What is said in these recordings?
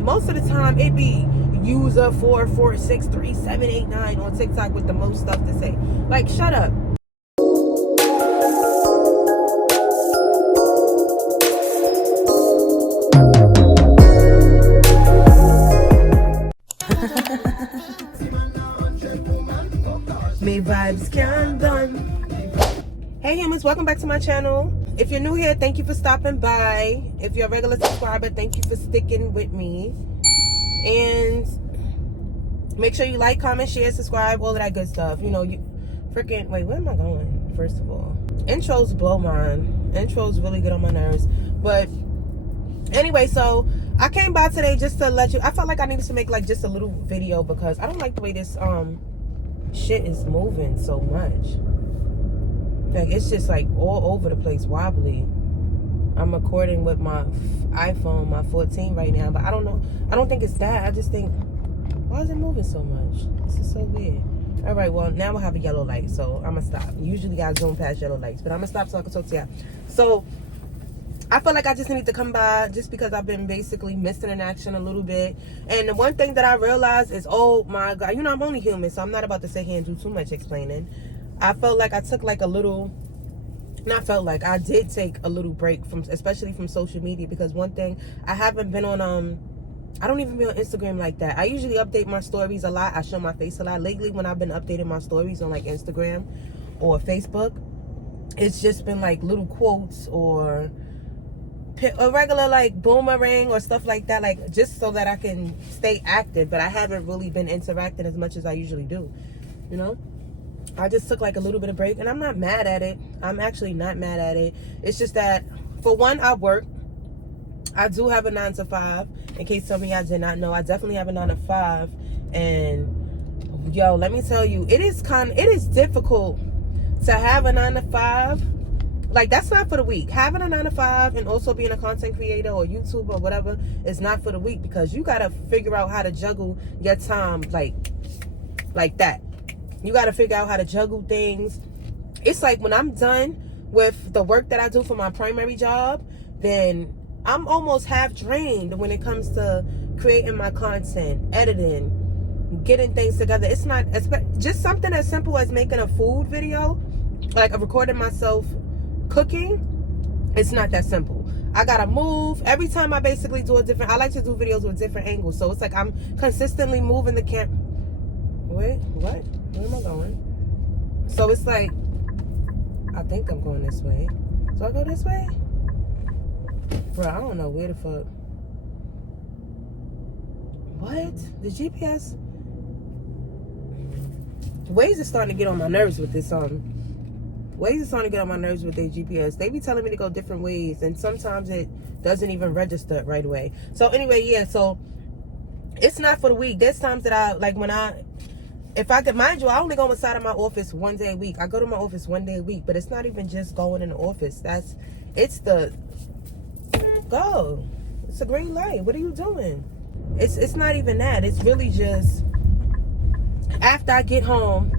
Most of the time, it be user 4463789 on TikTok with the most stuff to say. Like, shut up. May vibes can done. Hey humans, welcome back to my channel. If you're new here, thank you for stopping by. If you're a regular subscriber, thank you for sticking with me. And make sure you like, comment, share, subscribe, all of that good stuff. You know, you freaking wait, where am I going? First of all, intros blow mine. Intros really get on my nerves. But anyway, so I came by today just to let you, I felt like I needed to make like just a little video because I don't like the way this shit is moving so much. Like, it's just like all over the place, wobbly. I'm recording with my iPhone, my 14 right now, but I don't know. I don't think it's that. I just think, why is it moving so much? This is so weird. All right, well, now we'll have a yellow light, so I'm gonna stop. Usually I zoom past yellow lights, but I'm gonna stop so I can talk to y'all. So I feel like I just need to come by just because I've been basically missing in action a little bit. And the one thing that I realized is, oh my God, you know, I'm only human, so I'm not about to sit here and do too much explaining. I felt like I took like a little, I did take a little break from, especially from social media, because one thing, I haven't been on, I don't even be on Instagram like that. I usually update my stories a lot. I show my face a lot. Lately, when I've been updating my stories on like Instagram or Facebook, it's just been like little quotes or a regular like boomerang or stuff like that, like just so that I can stay active. But I haven't really been interacting as much as I usually do, you know. I just took like a little bit of break, and I'm not mad at it. I'm actually not mad at it. It's just that, for one, I work. I do have a 9 to 5. In case some of y'all did not know, I definitely have a 9 to 5. And yo, let me tell you, it is difficult to have a 9 to 5. Like, that's not for the weak. Having a 9 to 5 and also being a content creator or YouTuber or whatever is not for the weak, because you gotta figure out how to juggle your time like that. You got to figure out how to juggle things. It's like when I'm done with the work that I do for my primary job, then I'm almost half drained when it comes to creating my content, editing, getting things together. It's not just something as simple as making a food video, like recording myself cooking. It's not that simple. I gotta move. Every time I basically do I like to do videos with different angles. So it's like I'm consistently moving the camera. Wait, what? Where am I going? So it's like, I think I'm going this way. Do I go this way? Bro, I don't know where the fuck. What? The GPS? Waze is starting to get on my nerves with this. Waze is starting to get on my nerves with their GPS. They be telling me to go different ways, and sometimes it doesn't even register right away. So anyway, yeah, so it's not for the weak. There's times that if I could, mind you, I only go inside of my office one day a week. I go to my office one day a week, but it's not even just going in the office. It's a green light. What are you doing? It's not even that. It's really just after I get home,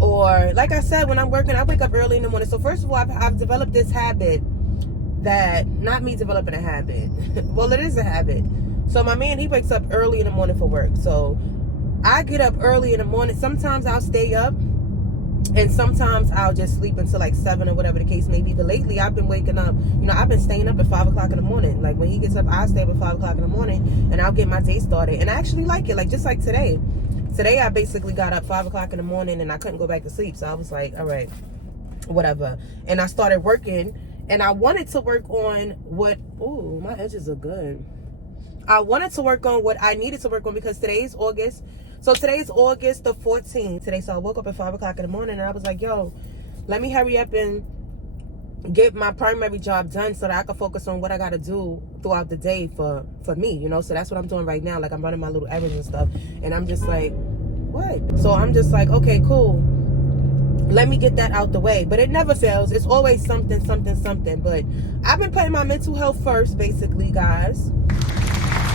or like I said, when I'm working, I wake up early in the morning. So first of all, I've developed this habit that, not me developing a habit. Well, it is a habit. So my man, he wakes up early in the morning for work. So I get up early in the morning. Sometimes I'll stay up, and sometimes I'll just sleep until like 7 or whatever the case may be. But lately I've been waking up, you know, I've been staying up at 5 o'clock in the morning. Like when he gets up, I stay up at 5 o'clock in the morning, and I'll get my day started. And I actually like it. Like just like today. Today I basically got up 5 o'clock in the morning, and I couldn't go back to sleep. So I was like, all right, whatever. And I started working, and I wanted to work on ooh, my edges are good. I wanted to work on what I needed to work on, because today's August. So today's August the 14th today. So I woke up at 5 o'clock in the morning, and I was like, yo, let me hurry up and get my primary job done so that I can focus on what I got to do throughout the day for me, you know. So that's what I'm doing right now. Like, I'm running my little errands and stuff, and I'm just like, what? So I'm just like, okay, cool. Let me get that out the way. But it never fails. It's always something. But I've been putting my mental health first, basically, guys.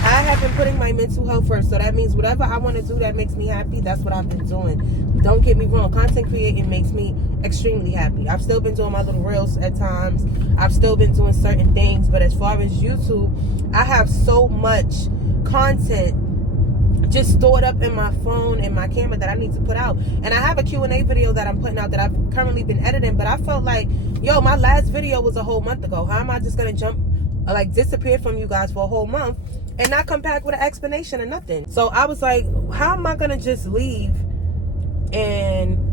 I have been putting my mental health first. So that means whatever I want to do that makes me happy, that's what I've been doing. Don't get me wrong. Content creating makes me extremely happy. I've still been doing my little reels at times. I've still been doing certain things. But as far as YouTube, I have so much content just stored up in my phone and my camera that I need to put out. And I have a Q&A video that I'm putting out that I've currently been editing, but I felt like, yo, my last video was a whole month ago. How am I just gonna disappear from you guys for a whole month and not come back with an explanation or nothing? So I was like, how am I gonna just leave and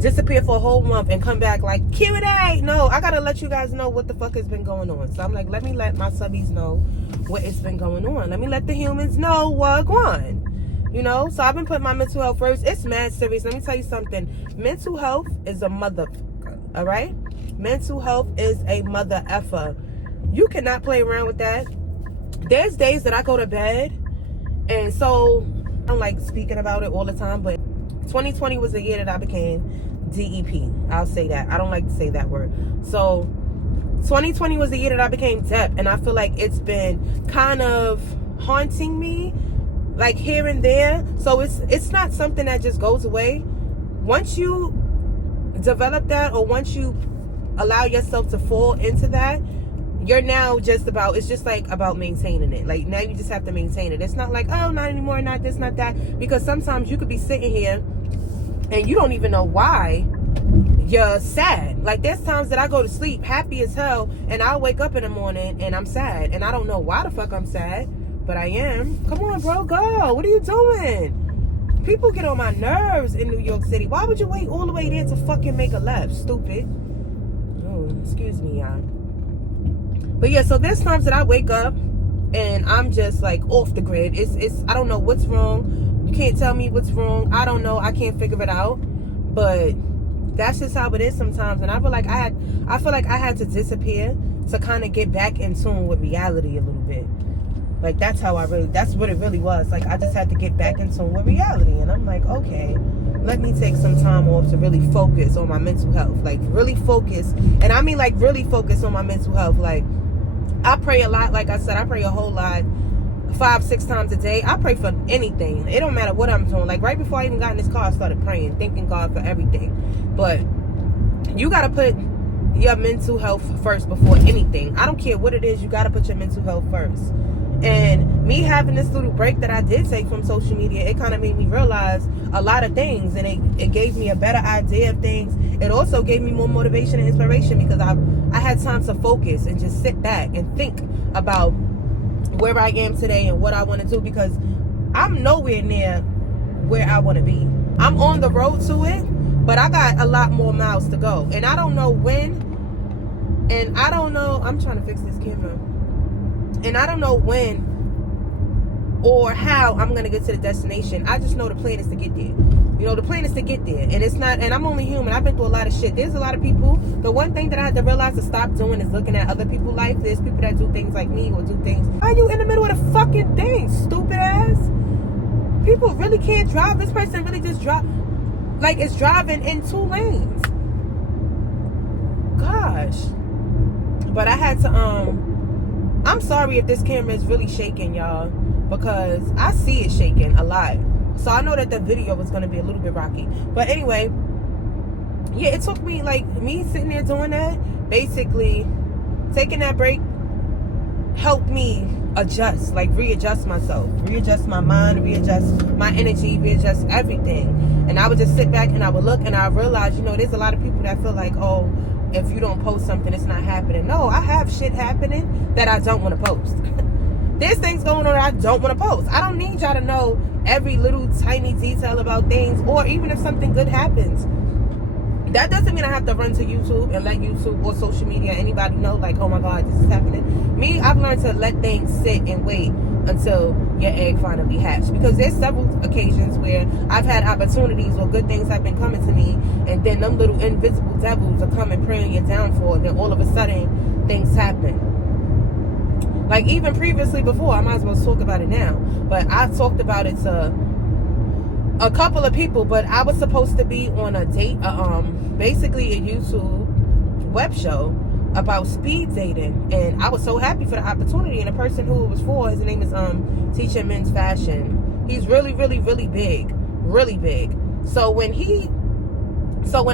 disappear for a whole month and come back like Q&A? No, I gotta let you guys know what the fuck has been going on. So I'm like, let me let my subbies know what it's been going on. Let me let the humans know what's going on. You know, so I've been putting my mental health first. It's mad serious. Let me tell you something. Mental health is a motherfucker, all right? Mental health is a mother effer. You cannot play around with that. There's days that I go to bed, and so I don't like speaking about it all the time, but 2020 was the year that I became DEP. I'll say that. I don't like to say that word. So 2020 was the year that I became DEP, and I feel like it's been kind of haunting me, like here and there. So it's not something that just goes away. Once you develop that, or once you allow yourself to fall into that, you're now just about, it's just like about maintaining it. Like now you just have to maintain it. It's not like, oh, not anymore, not this, not that. Because sometimes you could be sitting here and you don't even know why you're sad. Like there's times that I go to sleep happy as hell and I'll wake up in the morning and I'm sad. And I don't know why the fuck I'm sad, but I am. Come on, bro, go. What are you doing? People get on my nerves in New York City. Why would you wait all the way there to fucking make a left? Stupid. Oh, excuse me, y'all. But yeah, so there's times that I wake up and I'm just like off the grid. It's I don't know what's wrong. You can't tell me what's wrong. I don't know. I can't figure it out. But that's just how it is sometimes. And I feel like I had to disappear to kind of get back in tune with reality a little bit. Like that's what it really was. Like I just had to get back in tune with reality. And I'm like, okay, let me take some time off to really focus on my mental health. Like really focus. And I mean like really focus on my mental health. Like I pray a lot. Like I said, I pray a whole lot. 5-6 times a day. I pray for anything. It don't matter what I'm doing. Like right before I even got in this car, I started praying, thanking God for everything. But you got to put your mental health first before anything. I don't care what it is. You got to put your mental health first. And me having this little break that I did take from social media, it kind of made me realize a lot of things, and it gave me a better idea of things. It also gave me more motivation and inspiration because I had time to focus and just sit back and think about where I am today and what I want to do, because I'm nowhere near where I want to be. I'm on the road to it, but I got a lot more miles to go. And I don't know when, and I don't know, I'm trying to fix this camera. And I don't know when or how I'm going to get to the destination. I just know the plan is to get there. You know, the plan is to get there. And it's not, and I'm only human. I've been through a lot of shit. There's a lot of people. The one thing that I had to realize to stop doing is looking at other people's life. There's people that do things like me or do things. Why are you in the middle of the fucking thing, stupid ass? People really can't drive. This person really just drive. Like it's driving in 2 lanes. Gosh. But I had to, I'm sorry if this camera is really shaking, y'all, because I see it shaking a lot. So I know that the video was going to be a little bit rocky. But anyway, yeah, it took me, like, me sitting there doing that, basically taking that break helped me adjust, like readjust myself, readjust my mind, readjust my energy, readjust everything. And I would just sit back and I would look and I realized, you know, there's a lot of people that feel like, oh, if you don't post something, it's not happening. No, I have shit happening that I don't want to post. There's things going on that I don't want to post. I don't need y'all to know every little tiny detail about things, or even if something good happens. That doesn't mean I have to run to YouTube and let YouTube or social media, anybody know, like, oh my God, this is happening. Me, I've learned to let things sit and wait until your egg finally hatched. Because there's several occasions where I've had opportunities or good things have been coming to me, and then them little invisible devils are coming praying your downfall, and then all of a sudden things happen. Like even previously before, I might as well talk about it now, but I've talked about it to a couple of people. But I was supposed to be on a date, basically a YouTube web show about speed dating, and I was so happy for the opportunity. And the person who it was for, his name is Teaching Men's Fashion. He's really, really, really big, really big. So when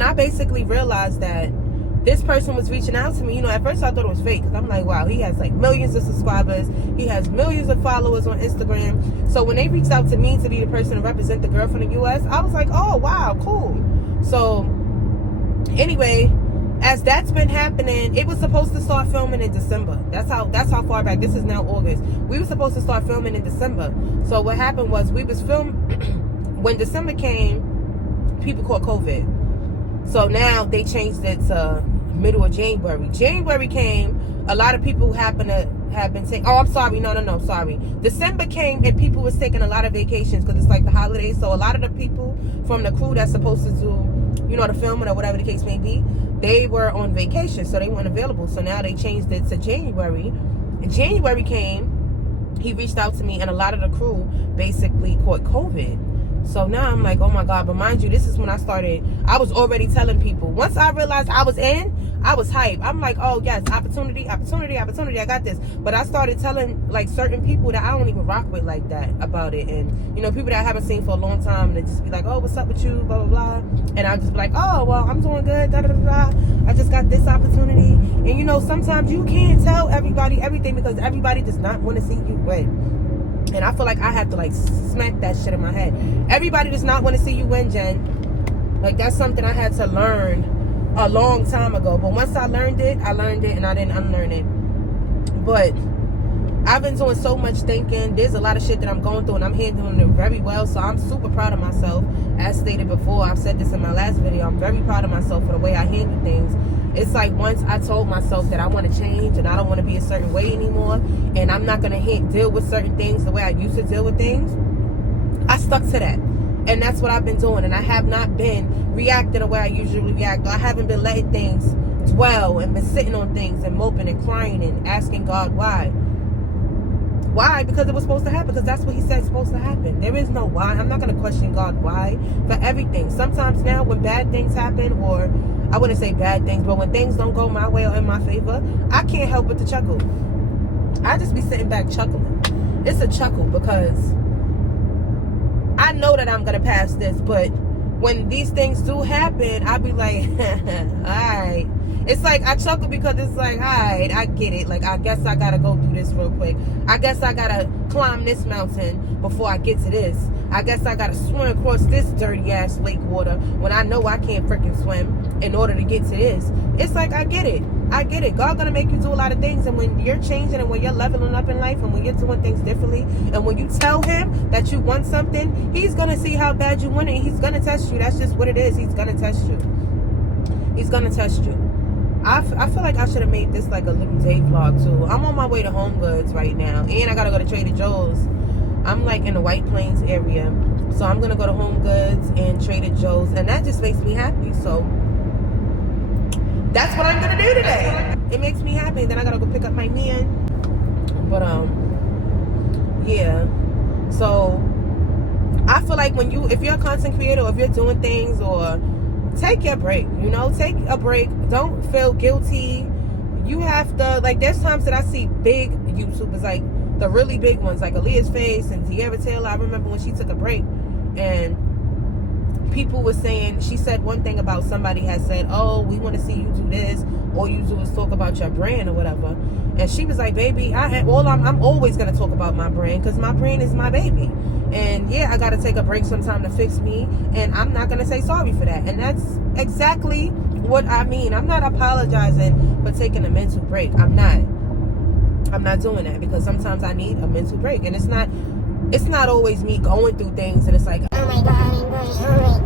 I basically realized that this person was reaching out to me. You know, at first I thought it was fake, because I'm like, wow, he has like millions of subscribers, he has millions of followers on Instagram. So when they reached out to me to be the person to represent the girl from the US, I was like, oh wow, cool. So anyway, as that's been happening, it was supposed to start filming in December. That's how far back. This is now August. We were supposed to start filming in December. So what happened was, we was when December came, people caught COVID. So now they changed it to middle of January. January came, a lot of people have been taking, oh, I'm sorry, no, sorry. December came and people was taking a lot of vacations, because it's like the holidays. So a lot of the people from the crew that's supposed to do, you know, the filming or whatever the case may be, they were on vacation, so they weren't available. So now they changed it to January. And January came, he reached out to me, and a lot of the crew basically caught COVID. So now I'm like, oh my God. But mind you, this is when I was already telling people. Once I realized I was in, I was hyped. I'm like, oh yes, opportunity, I got this. But I started telling like certain people that I don't even rock with like that about it. And you know, people that I haven't seen for a long time, they just be like, oh, what's up with you, blah, blah, blah. And I just be like, oh, well, I'm doing good, da, da, da, da. I just got this opportunity. And you know, sometimes you can't tell everybody everything, because everybody does not want to see you win. And I feel like I have to like smack that shit in my head. Everybody does not want to see you win, Jen. Like, that's something I had to learn a long time ago. But once I learned it, and I didn't unlearn it. But I've been doing so much thinking. There's a lot of shit that I'm going through, and I'm handling it very well. So I'm super proud of myself. As stated before, I've said this in my last video, I'm very proud of myself for the way I handle things. It's like, once I told myself that I want to change and I don't want to be a certain way anymore, and I'm not going to deal with certain things the way I used to deal with things, I stuck to that. And that's what I've been doing. And I have not been reacting the way I usually react. I haven't been letting things dwell and been sitting on things and moping and crying and asking God why. Why? Because it was supposed to happen. Because that's what he said is supposed to happen. There is no why. I'm not going to question God why for everything. Sometimes now when bad things happen, or I wouldn't say bad things, but when things don't go my way or in my favor, I can't help but to chuckle. I just be sitting back chuckling. It's a chuckle because I know that I'm going to pass this, but when these things do happen, I be like, all right. It's like, I chuckle because it's like, all right, I get it. Like, I guess I got to go through this real quick. I guess I got to climb this mountain before I get to this. I guess I got to swim across this dirty-ass lake water when I know I can't freaking swim in order to get to this. It's like, I get it. I get it. God gonna make you do a lot of things, and when you're changing and when you're leveling up in life and when you're doing things differently, and when you tell him that you want something, he's gonna see how bad you want it. He's gonna test you. That's just what it is. He's gonna test you. He's gonna test you. I feel like I should have made this like a little day vlog too. I'm on my way to Home Goods right now, and I gotta go to Trader Joe's. I'm like in the White Plains area, so I'm gonna go to Home Goods and Trader Joe's, and that just makes me happy. So that's what I'm gonna do today. It makes me happy. And then I gotta go pick up my man. But yeah. So I feel like if you're a content creator, or if you're doing things, or take your break, you know, take a break. Don't feel guilty. You have to, like, there's times that I see big YouTubers, like the really big ones, like Aaliyah's Face and Tierra Taylor. I remember when she took a break, and people were saying, she said one thing about somebody had said, oh, we want to see you do this, all you do is talk about your brand or whatever. And she was like, baby, I'm always going to talk about my brand, because my brand is my baby. And yeah, I got to take a break sometime to fix me, and I'm not going to say sorry for that. And that's exactly what I mean. I'm not apologizing for taking a mental break. I'm not doing that, because sometimes I need a mental break. And it's not always me going through things and it's like, oh my God,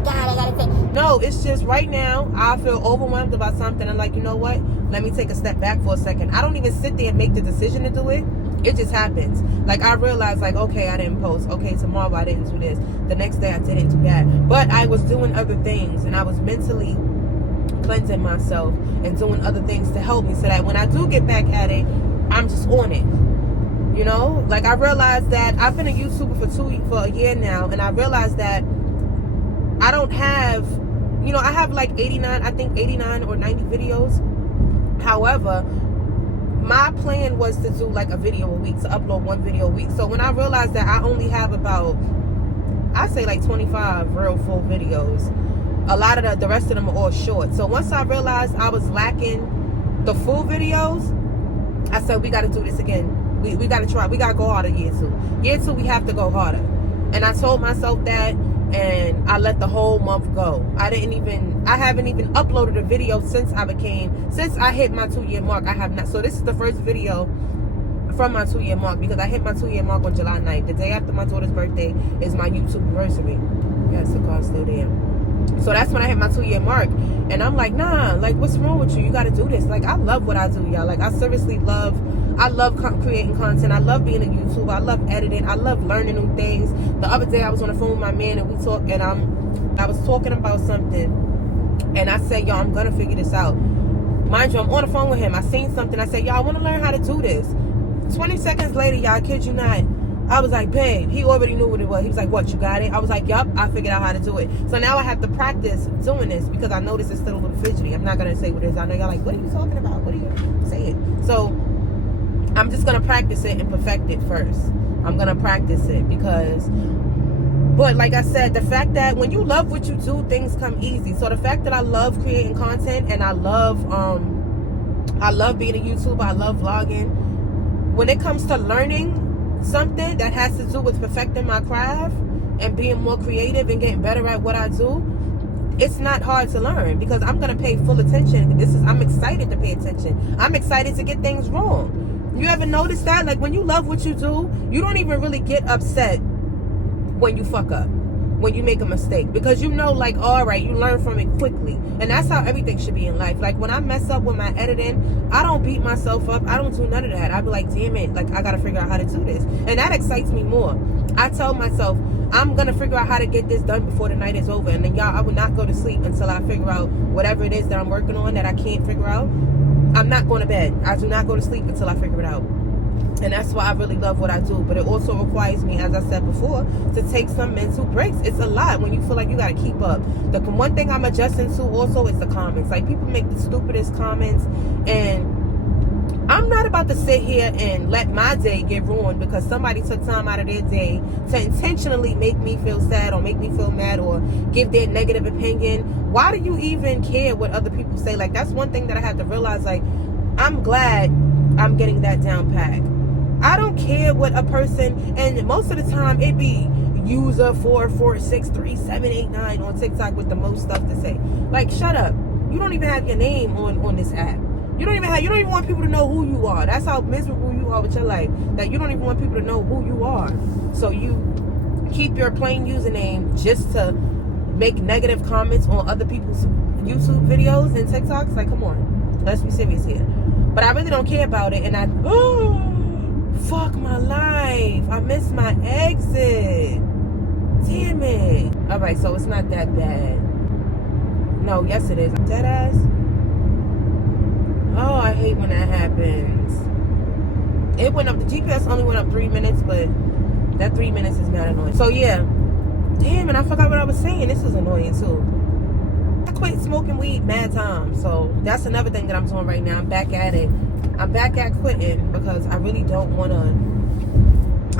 I gotta take. No, it's just right now I feel overwhelmed about something. I'm like, you know what? Let me take a step back for a second. I don't even sit there and make the decision to do it. It just happens. Like, I realized, like, okay, I didn't post. Okay, tomorrow I didn't do this. The next day I didn't do that. But I was doing other things, and I was mentally cleansing myself and doing other things to help me, so that when I do get back at it, I'm just on it. You know, like, I realized that I've been a YouTuber for a year now, and I realized that I don't have, you know, I have like 89 or 90 videos. However, my plan was to do like a video a week, to upload one video a week. So when I realized that I only have about, I say like 25 real full videos, a lot of the rest of them are all short. So once I realized I was lacking the full videos, I said, we got to do this again. We got to try. We got to go harder year 2. Year 2, we have to go harder. And I told myself that, and I let the whole month go. I haven't even uploaded a video since I hit my 2-year mark. I have not. So this is the first video from my 2-year mark, because I hit my 2-year mark on July 9th. The day after my daughter's birthday is my YouTube anniversary. Yes, the car's still there. So that's when I hit my 2-year mark. And I'm like, nah, like, what's wrong with you? You got to do this. Like, I love what I do, y'all. Like, I seriously love creating content. I love being a YouTuber. I love editing. I love learning new things. The other day I was on the phone with my man, and we talked, and I was talking about something, and I said, yo, I'm gonna figure this out. Mind you, I'm on the phone with him. I seen something. I said, yo, I want to learn how to do this. 20 seconds later, y'all, I kid you not, I was like, babe, he already knew what it was. He was like, what, you got it? I was like, yup, I figured out how to do it. So now I have to practice doing this, because I notice it's still a little fidgety. I'm not going to say what it is. I know y'all like, what are you talking about? What are you saying? So I'm just going to practice it and perfect it first. I'm going to practice it but like I said, the fact that when you love what you do, things come easy. So the fact that I love creating content, and I love being a YouTuber, I love vlogging. When it comes to learning something that has to do with perfecting my craft and being more creative and getting better at what I do, it's not hard to learn, because I'm going to pay full attention. I'm excited to pay attention. I'm excited to get things wrong. You ever notice that? Like, when you love what you do, you don't even really get upset when you fuck up, when you make a mistake, because you know, like, all right, you learn from it quickly. And that's how everything should be in life. Like, when I mess up with my editing, I don't beat myself up. I don't do none of that. I be like, damn it, like, I gotta figure out how to do this. And that excites me more. I tell myself, I'm gonna figure out how to get this done before the night is over. And then, y'all, I will not go to sleep until I figure out whatever it is that I'm working on that I can't figure out. I'm not going to bed. I do not go to sleep until I figure it out. And that's why I really love what I do. But it also requires me, as I said before, to take some mental breaks. It's a lot when you feel like you got to keep up. The one thing I'm adjusting to also is the comments. Like, people make the stupidest comments, and I'm not about to sit here and let my day get ruined because somebody took time out of their day to intentionally make me feel sad or make me feel mad or give their negative opinion. Why do you even care what other people say? Like, that's one thing that I had to realize. Like, I'm glad I'm getting that down pat. I don't care what a person, and most of the time it be user 4463789 on TikTok with the most stuff to say. Like, shut up. You don't even have your name on this app. You don't even want people to know who you are. That's how miserable you are with your life. That you don't even want people to know who you are. So you keep your plain username just to make negative comments on other people's YouTube videos and TikToks. Like, come on. Let's be serious here. But I really don't care about it, and fuck my life. I missed my exit. Damn it. Alright, so it's not that bad. No, yes it is. Dead ass. Oh, I hate when that happens. It went up, the GPS only went up 3 minutes, but that 3 minutes is mad annoying. So yeah. Damn it, I forgot what I was saying. This is annoying too. I quit smoking weed mad time. So that's another thing that I'm doing right now. I'm back at it. I'm back at quitting because I really don't want to,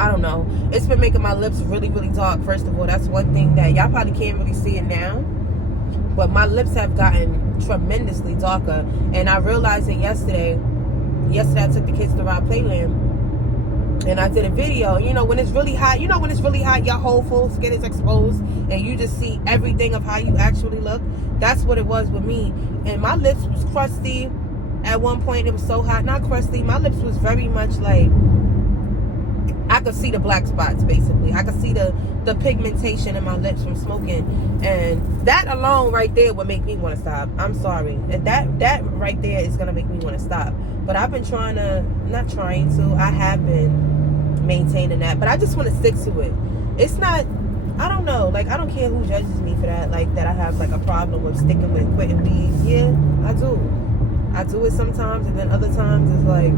I don't know. It's been making my lips really, really dark. First of all, that's one thing that y'all probably can't really see it now. But my lips have gotten tremendously darker. And I realized it yesterday. Yesterday I took the kids to Ride Playland. And I did a video. You know, when it's really hot, your whole full skin is exposed. And you just see everything of how you actually look. That's what it was with me. And my lips was crusty. At one point, it was so hot. Not crusty. My lips was very much like, I could see the black spots, basically. I could see the pigmentation in my lips from smoking. And that alone right there would make me want to stop. I'm sorry. That right there is going to make me want to stop. But I've been I have been maintaining that. But I just want to stick to it. It's not, I don't know. Like, I don't care who judges me for that. Like, that I have, like, a problem with sticking with quitting weed. Yeah, I do. I do it sometimes, and then other times it's like,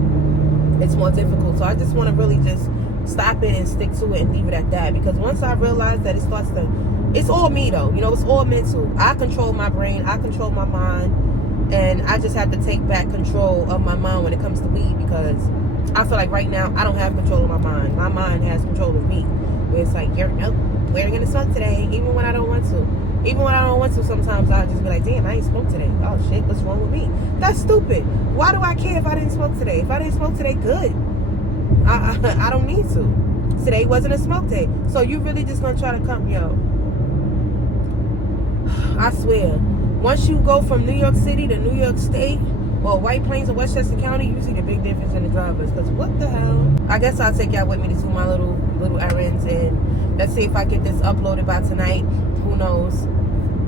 it's more difficult. So I just want to really just stop it and stick to it and leave it at that. Because once I realize that it starts to, it's all me though. You know, it's all mental. I control my brain. I control my mind. And I just have to take back control of my mind when it comes to weed, because I feel like right now I don't have control of my mind. My mind has control of me. it's like, you're nope, we're gonna smoke today, even when I don't want to. Even when I don't want to, sometimes I'll just be like, damn, I ain't smoked today. Oh shit, what's wrong with me? That's stupid. Why do I care if I didn't smoke today? If I didn't smoke today, good. I don't need to. Today wasn't a smoke day. So you really just gonna try to come, yo. I swear, once you go from New York City to New York State, or White Plains or Westchester County, you see the big difference in the drivers. Because what the hell? I guess I'll take y'all with me to do my little errands, and let's see if I get this uploaded by tonight. Who knows?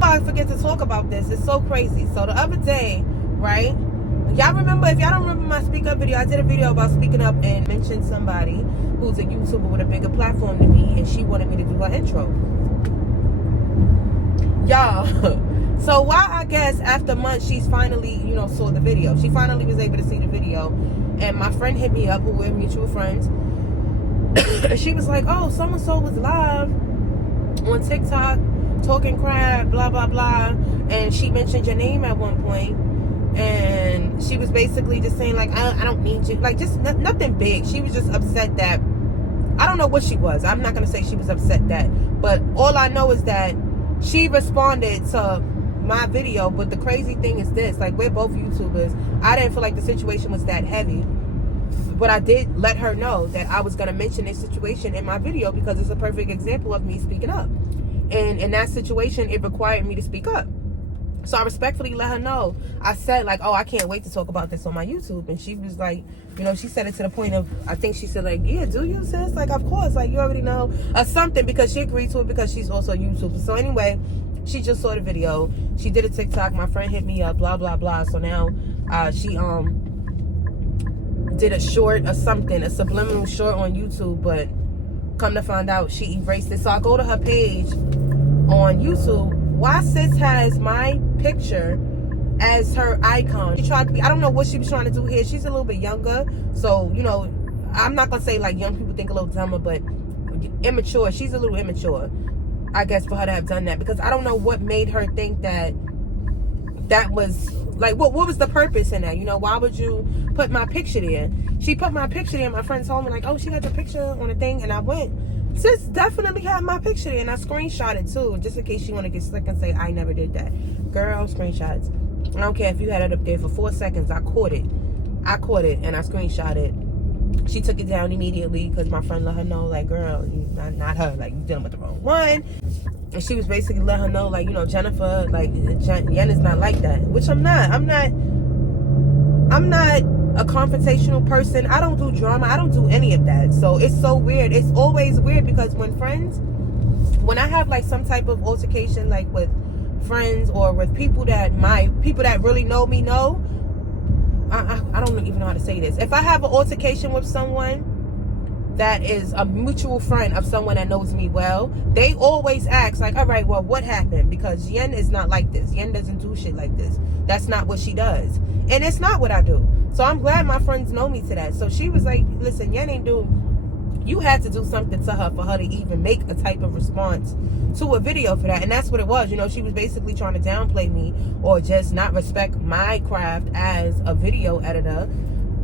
I forget to talk about this. It's so crazy. So the other day, right? Y'all remember, if y'all don't remember my speak up video, I did a video about speaking up and mentioned somebody who's a YouTuber with a bigger platform than me, and she wanted me to do her intro. Y'all, so why, I guess after months she's finally, saw the video. She finally was able to see the video, and my friend hit me up, who we're mutual friends. She was like, oh, so-and-so was live on TikTok talking crap, blah blah blah, and she mentioned your name at one point, and she was basically just saying like, I don't need you, like just nothing big. She was just upset that, I don't know what she was. I'm not gonna say she was upset that, but all I know is that she responded to my video. But the crazy thing is this, like, we're both YouTubers. I didn't feel like the situation was that heavy, but I did let her know that I was going to mention this situation in my video because it's a perfect example of me speaking up. And in that situation, it required me to speak up. So I respectfully let her know. I said like, oh, I can't wait to talk about this on my YouTube. And she was like, she said it to the point of, I think she said like, yeah, do you, sis? Like, of course, like, you already know, or something, because she agreed to it because she's also a YouTuber. So anyway, she just saw the video. She did a TikTok. My friend hit me up, blah, blah, blah. So now she did a short or something, a subliminal short on YouTube, but come to find out she erased it. So I go to her page on YouTube. Why sis has my picture as her icon? She tried to be, I don't know what she was trying to do here. She's a little bit younger, so I'm not gonna say like young people think a little dumber, but immature. She's a little immature, I guess, for her to have done that, because I don't know what made her think that was like, what was the purpose in that? Why would you put my picture there? She put my picture there. My friend told me like, oh, she got the picture on the thing, and I went, sis definitely had my picture there, and I screenshot it too, just in case she want to get slick and say I never did that. Girl, screenshots. I don't care if you had it up there for 4 seconds. I caught it, and I screenshot it. She took it down immediately because my friend let her know, like, girl, not her, like, you dealing with the wrong one. And she was basically letting her know, like, Jennifer, like, Yen is not like that, which I'm not a confrontational person. I don't do drama. I don't do any of that. So it's so weird. It's always weird because when I have like some type of altercation, like with friends or with people that really know me know, I don't even know how to say this. If I have an altercation with someone that is a mutual friend of someone that knows me well, they always ask like, all right, well, what happened? Because Yen is not like this. Yen doesn't do shit like this. That's not what she does. And it's not what I do. So I'm glad my friends know me to that. So she was like, listen, Yen ain't do, you had to do something to her for her to even make a type of response to a video for that. And that's what it was. She was basically trying to downplay me or just not respect my craft as a video editor,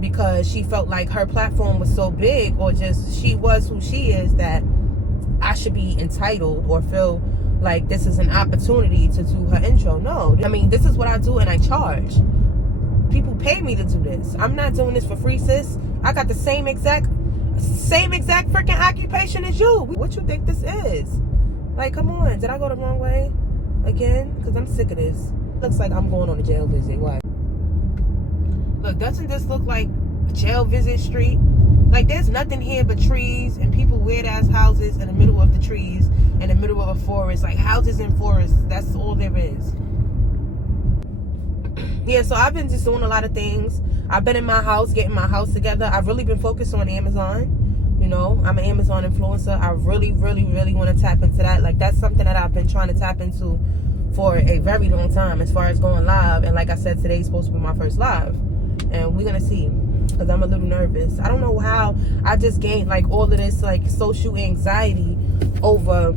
because she felt like her platform was so big, or just she was who she is, that I should be entitled or feel like this is an opportunity to do her intro. No, I mean, this is what I do, and I charge. People pay me to do this. I'm not doing this for free, sis. I got the same exact freaking occupation as you. What you think this is? Like, come on. Did I go the wrong way again? Because I'm sick of this. Looks like I'm going on a jail visit. Why? Look, doesn't this look like a jail visit street? Like, there's nothing here but trees and people weird ass houses in the middle of the trees, in the middle of a forest. Like, houses in forests. That's all there is. Yeah, so I've been just doing a lot of things. I've been in my house, getting my house together. I've really been focused on Amazon. I'm an Amazon influencer. I really, really, really want to tap into that. Like, that's something that I've been trying to tap into for a very long time, as far as going live. And like I said, today's supposed to be my first live. And we're going to see, because I'm a little nervous. I don't know how I just gained, like, all of this, like, social anxiety over,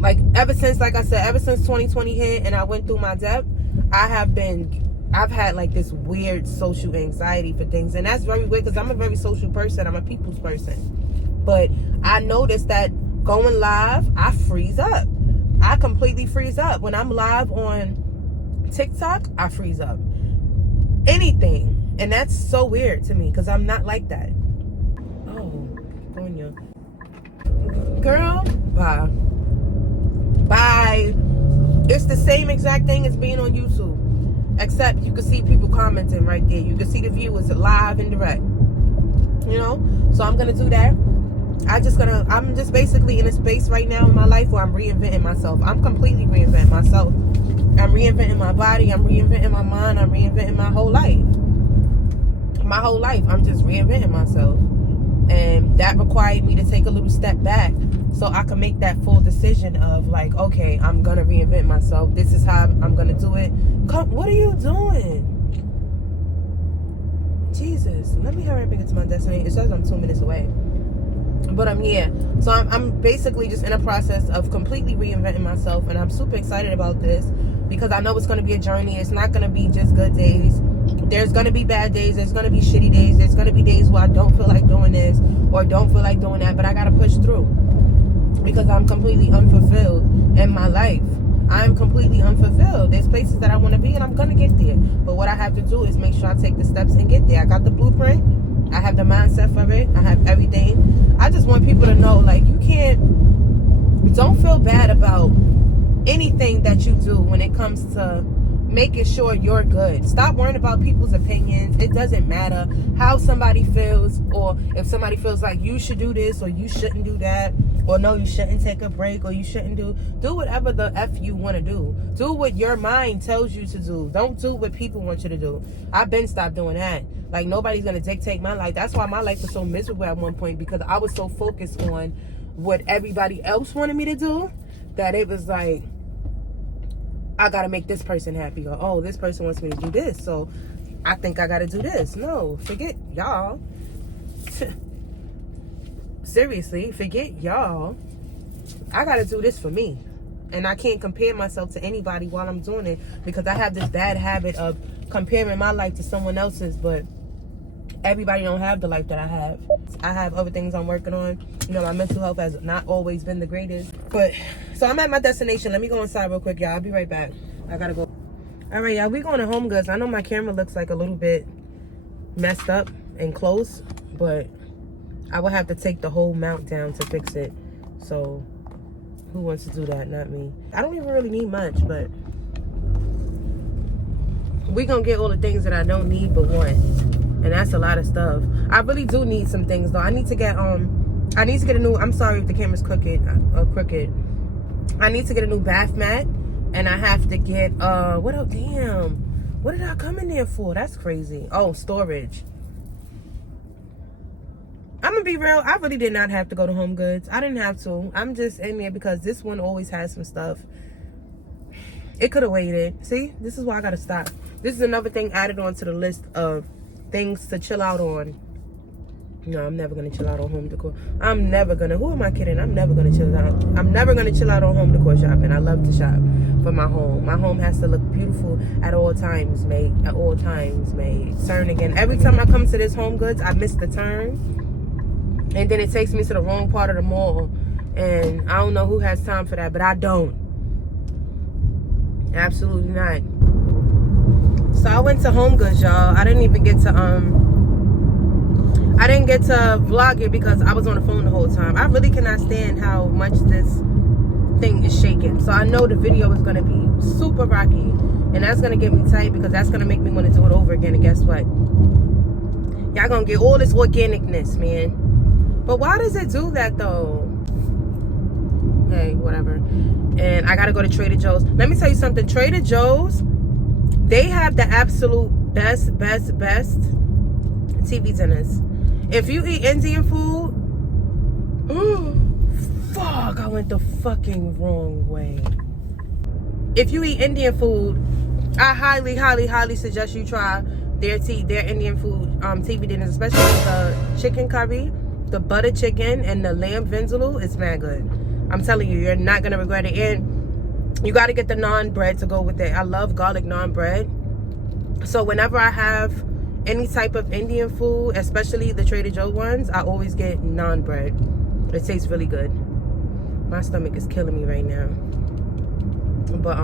like, ever since 2020 hit and I went through my depth, I've had like this weird social anxiety for things, and that's very weird because I'm a very social person. I'm a people's person, but I noticed that going live, I freeze up. I completely freeze up. When I'm live on TikTok, I freeze up. Anything. And that's so weird to me because I'm not like that. Oh, Gonya. Girl, bye. Bye. It's the same exact thing as being on YouTube. Except you can see people commenting right there. You can see the viewers live and direct. You know? So I'm going to do that. I'm just basically in a space right now in my life where I'm reinventing myself. I'm completely reinventing myself. I'm reinventing my body. I'm reinventing my mind. I'm reinventing my whole life. My whole life. I'm just reinventing myself. And that required me to take a little step back so I can make that full decision of like, okay, I'm going to reinvent myself. This is how I'm going to do it. Come, what are you doing? Jesus. Let me hurry up and get to my destination. It says I'm 2 minutes away. But I'm here. So I'm basically just in a process of completely reinventing myself. And I'm super excited about this because I know it's going to be a journey. It's not going to be just good days. There's going to be bad days. There's going to be shitty days. There's going to be days where I don't feel like doing this or don't feel like doing that. But I got to push through because I'm completely unfulfilled in my life. I'm completely unfulfilled. There's places that I want to be and I'm going to get there. But what I have to do is make sure I take the steps and get there. I got the blueprint. I have the mindset for it. I have everything. I just want people to know, like, don't feel bad about anything that you do when it comes to making sure you're good. Stop worrying about people's opinions. It doesn't matter how somebody feels, or if somebody feels like you should do this or you shouldn't do that, or no, you shouldn't take a break, or you shouldn't do whatever the F you want to do. Do what your mind tells you to do. Don't do what people want you to do. I've been stopped doing that. Like, nobody's going to dictate my life. That's why my life was so miserable at one point, because I was so focused on what everybody else wanted me to do that it was like, I got to make this person happy, or, oh, this person wants me to do this, so I think I got to do this. No, forget y'all. Seriously, forget y'all. I got to do this for me. And I can't compare myself to anybody while I'm doing it, because I have this bad habit of comparing my life to someone else's, but everybody don't have the life that I have. I have other things I'm working on. You know, my mental health has not always been the greatest. But, so I'm at my destination. Let me go inside real quick, y'all. I'll be right back. I gotta go. All right, y'all. We going to Home Goods. I know my camera looks like a little bit messed up and close, but I will have to take the whole mount down to fix it. So, who wants to do that? Not me. I don't even really need much, but we gonna get all the things that I don't need but want. And that's a lot of stuff. I really do need some things though. I need to get a new, I'm sorry if the camera's crooked. I need to get a new bath mat, and I have to get what else? Damn. What did I come in there for? That's crazy. Oh, storage. I'm gonna be real, I really did not have to go to Home Goods. I didn't have to. I'm just in there because this one always has some stuff. It could have waited. See, this is why I gotta stop. This is another thing added onto the list of things to chill out on. No, I'm never gonna chill out on home decor. I'm never gonna, who am I kidding? I'm never gonna chill out. I'm never gonna chill out on home decor shopping. I love to shop for my home. My home has to look beautiful at all times, mate. At all times, mate. Turn again. Every time I come to this Home Goods, I miss the turn. And then it takes me to the wrong part of the mall. And I don't know who has time for that, but I don't. Absolutely not. So I went to Home Goods, y'all. I didn't even get to vlog it because I was on the phone the whole time. I really cannot stand how much this thing is shaking. So I know the video is gonna be super rocky, and that's gonna get me tight because that's gonna make me want to do it over again. And guess what? Y'all gonna get all this organicness, man. But why does it do that though? Hey, whatever. And I gotta go to Trader Joe's. Let me tell you something. Trader Joe's, they have the absolute best TV dinners. If you eat Indian food, fuck, I went the fucking wrong way. If you eat Indian food, I highly suggest you try their Indian food TV dinners, especially the chicken curry, the butter chicken, and the lamb vindaloo. It's mad good. I'm telling you, you're not gonna regret it. And you got to get the naan bread to go with it. I love garlic naan bread. So whenever I have any type of Indian food, especially the Trader Joe ones, I always get naan bread. It tastes really good. My stomach is killing me right now. But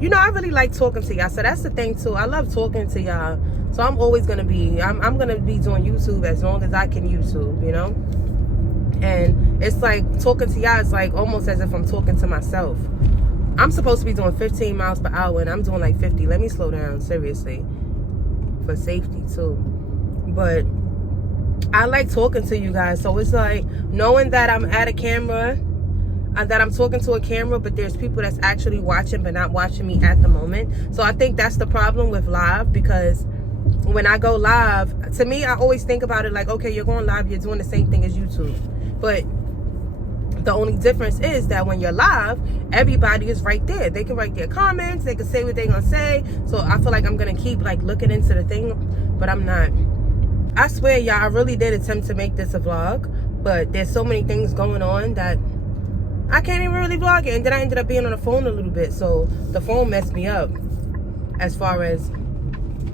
you know, I really like talking to y'all, so that's the thing too. I love talking to y'all, so I'm always gonna be I'm gonna be doing YouTube as long as I can YouTube, you know. And it's like talking to y'all, it's like almost as if I'm talking to myself. I'm supposed to be doing 15 miles per hour and I'm doing like 50. Let me slow down, seriously, for safety too. But I like talking to you guys, so it's like knowing that I'm at a camera and that I'm talking to a camera, but there's people that's actually watching but not watching me at the moment. So I think that's the problem with live, because when I go live, to me, I always think about it like, okay, you're going live, you're doing the same thing as YouTube. But the only difference is that when you're live, everybody is right there. They can write their comments, they can say what they're gonna say. So I feel like I'm gonna keep like looking into the thing, but I'm not. I swear, y'all, I really did attempt to make this a vlog, but there's so many things going on that I can't even really vlog it. And then I ended up being on the phone a little bit, so the phone messed me up as far as,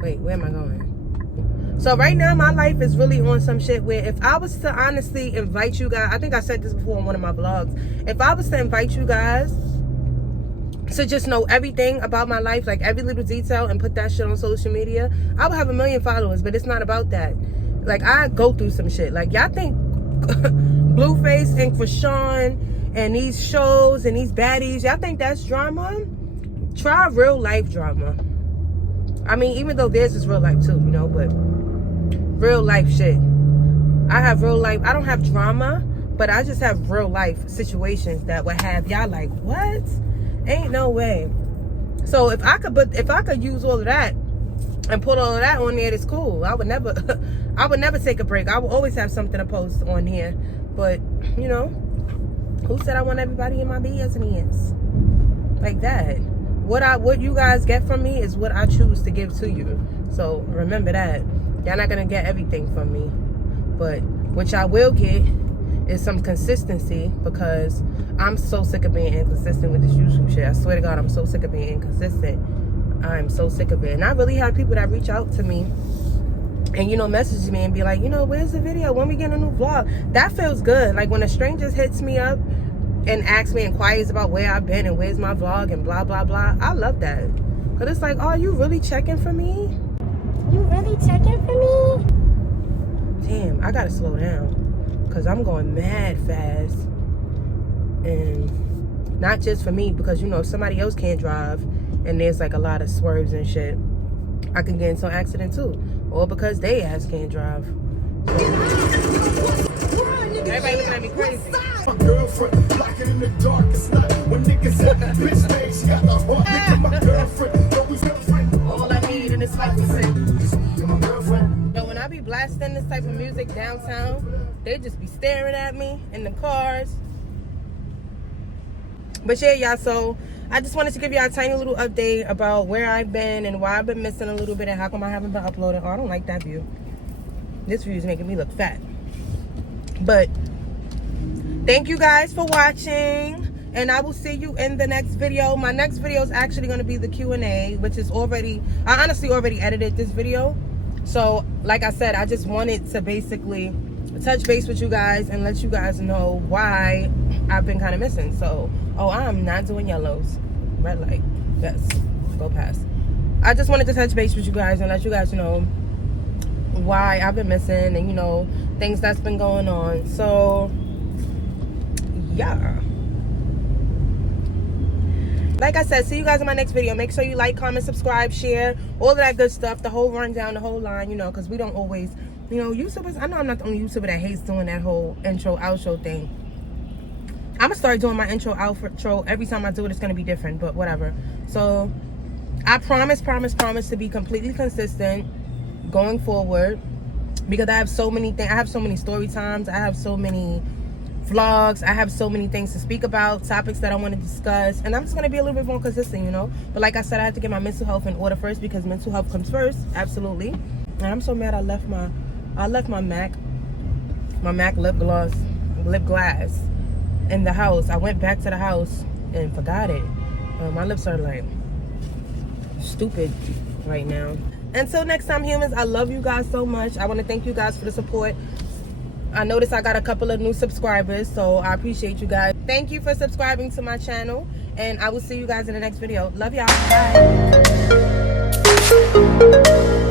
wait, where am I going? So right now my life is really on some shit where if I was to honestly invite you guys, I think I said this before on one of my vlogs, if I was to invite you guys to just know everything about my life, like every little detail, and put that shit on social media, I would have 1 million followers. But it's not about that. Like, I go through some shit. Like, y'all think Blueface and Krishan and these shows and these baddies, y'all think that's drama? Try real life drama. I mean, even though theirs is real life too, you know, but real life shit. I have real life, I don't have drama, but I just have real life situations that would have y'all like, what? Ain't no way. So if I could use all of that and put all of that on there, it's cool. I would never take a break. I will always have something to post on here. But you know, who said I want everybody in my business like that? What you guys get from me is what I choose to give to you. So remember that. Y'all not gonna get everything from me, but what y'all will get is some consistency, because I'm so sick of being inconsistent with this YouTube shit. I swear to God, I'm so sick of being inconsistent. I'm so sick of it. And I really have people that reach out to me and, you know, message me and be like, you know, where's the video? When we get a new vlog? That feels good. Like when a stranger hits me up and asks me, inquires about where I've been and where's my vlog and blah, blah, blah. I love that. Because it's like, oh, you really checking for me? You really checking for me? Damn, I gotta slow down, because I'm going mad fast. And not just for me, because, you know, if somebody else can't drive and there's like a lot of swerves and shit, I can get into an accident too. Or because they ass can't drive. Everybody looking at me crazy. My girlfriend, blocking in the dark, it's not when niggas at bitch stage, she got the heart. My girlfriend, always girlfriend. All I need in this life is my girlfriend. So when I be blasting this type of music downtown, they just be staring at me in the cars. But yeah, y'all, so I just wanted to give y'all a tiny little update about where I've been and why I've been missing a little bit and how come I haven't been uploading. Oh, I don't like that view. This view is making me look fat. But thank you guys for watching, and I will see you in the next video. My next video is actually going to be the Q&A, which is already, I honestly already edited this video. So like I said, I just wanted to basically touch base with you guys and let you guys know why I've been kind of missing. So, oh, I'm not doing yellows. Red light. Yes, go past. I just wanted to touch base with you guys and let you guys know why I've been missing and, you know, things that's been going on. So yeah, like I said, see you guys in my next video. Make sure you like, comment, subscribe, share, all of that good stuff, the whole rundown, the whole line, you know, because we don't always, you know, YouTubers, I know I'm not the only YouTuber that hates doing that whole intro outro thing. I'm gonna start doing my intro outro. Every time I do it, it's gonna be different, but whatever. So I promise to be completely consistent going forward, because I have so many things. I have so many story times, I have so many vlogs, I have so many things to speak about, topics that I want to discuss, and I'm just going to be a little bit more consistent, you know. But like I said, I have to get my mental health in order first, because mental health comes first. Absolutely. And I'm so mad I left my MAC lip glass in the house. I went back to the house and forgot it. My lips are like stupid right now. Until next time, humans, I love you guys so much. I want to thank you guys for the support. I noticed I got a couple of new subscribers, so I appreciate you guys. Thank you for subscribing to my channel, and I will see you guys in the next video. Love y'all. Bye.